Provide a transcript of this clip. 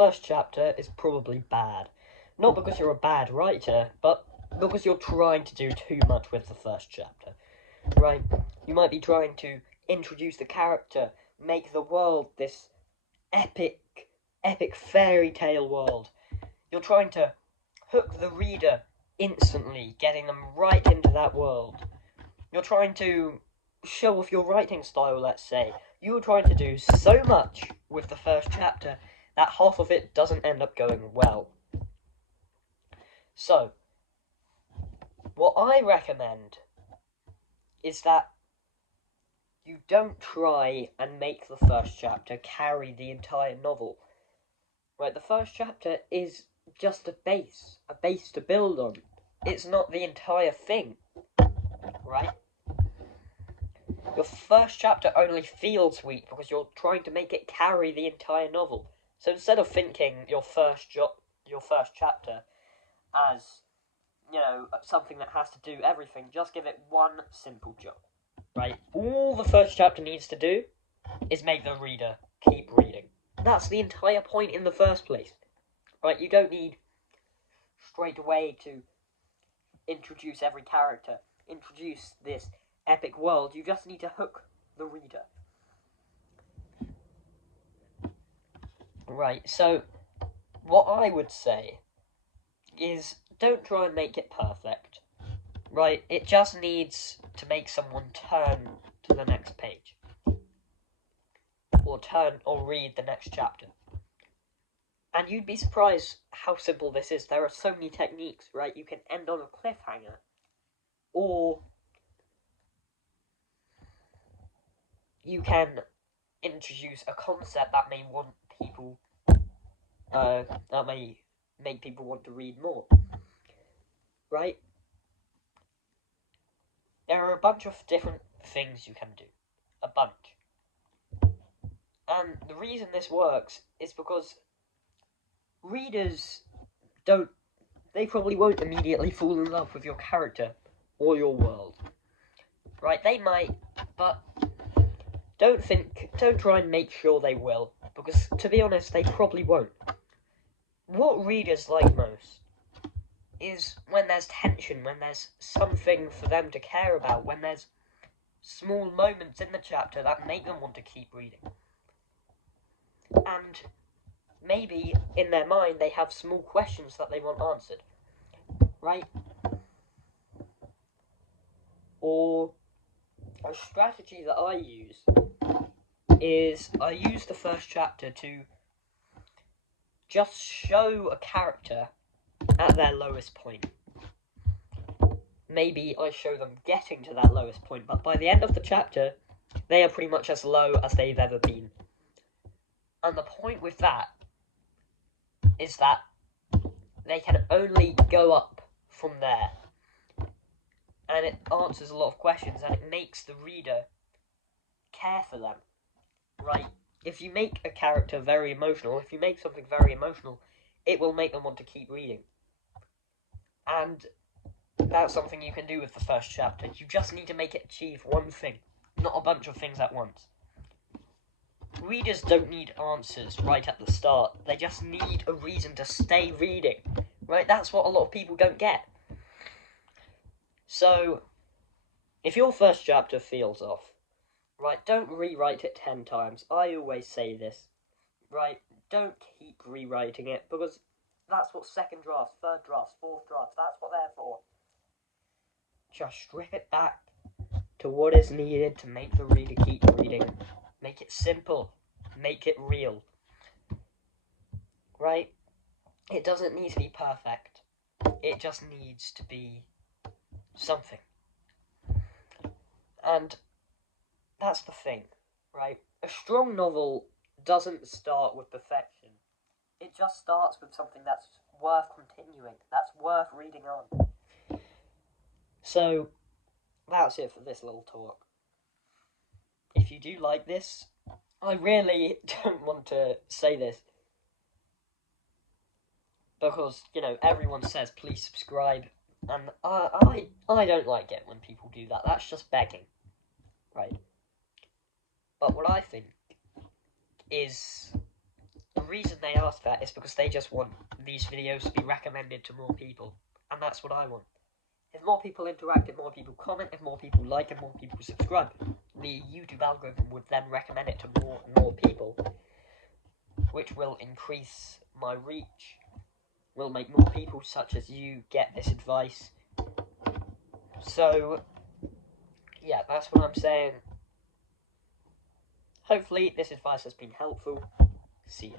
first chapter is probably bad. Not because you're a bad writer, but because you're trying to do too much with the first chapter. Right? You might be trying to introduce the character, make the world this epic fairy tale world. You're trying to hook the reader instantly, getting them right into that world. You're trying to show off your writing style, let's say. You're trying to do so much with the first chapter that half of it doesn't end up going well. So, what I recommend is that you don't try and make the first chapter carry the entire novel. Right, the first chapter is just a base to build on. It's not the entire thing, right? Your first chapter only feels weak because you're trying to make it carry the entire novel. So instead of thinking your first chapter as, something that has to do everything, just give it one simple job, right? All the first chapter needs to do is make the reader keep reading. That's the entire point in the first place, right? You don't need straight away to introduce every character, introduce this epic world. You just need to hook the reader. Right, so what I would say is don't try and make it perfect. Right, it just needs to make someone turn to the next page. Or read the next chapter. And you'd be surprised how simple this is. There are so many techniques, right? You can end on a cliffhanger. Or you can introduce a concept that may make people want to read more. Right? There are a bunch of different things you can do. A bunch. And the reason this works is because readers they probably won't immediately fall in love with your character or your world. Right? They might, but don't try and make sure they will, because to be honest, they probably won't. What readers like most is when there's tension, when there's something for them to care about, when there's small moments in the chapter that make them want to keep reading. And maybe in their mind they have small questions that they want answered, right? Or a strategy that I use is I use the first chapter to just show a character at their lowest point. Maybe I show them getting to that lowest point, but by the end of the chapter, they are pretty much as low as they've ever been. And the point with that is that they can only go up from there. And it answers a lot of questions, and it makes the reader care for them, right? If you make a character very emotional, if you make something very emotional, it will make them want to keep reading. And that's something you can do with the first chapter. You just need to make it achieve one thing, not a bunch of things at once. Readers don't need answers right at the start. They just need a reason to stay reading, right? That's what a lot of people don't get. So, if your first chapter feels off, right, don't rewrite it 10 times. I always say this, right? Don't keep rewriting it, because that's what second drafts, third drafts, fourth drafts, that's what they're for. Just strip it back to what is needed to make the reader keep reading. Make it simple. Make it real. Right? It doesn't need to be perfect. It just needs to be something. And that's the thing, right? A strong novel doesn't start with perfection. It just starts with something that's worth continuing, that's worth reading on. So, that's it for this little talk. If you do like this, I really don't want to say this, because, everyone says please subscribe, and I don't like it when people do that. That's just begging, right? But what I think is the reason they ask that is because they just want these videos to be recommended to more people. And that's what I want. If more people interact, if more people comment, if more people like, and more people subscribe, the YouTube algorithm would then recommend it to more and more people, which will increase my reach, will make more people such as you get this advice. So, yeah, that's what I'm saying. Hopefully this advice has been helpful. See ya.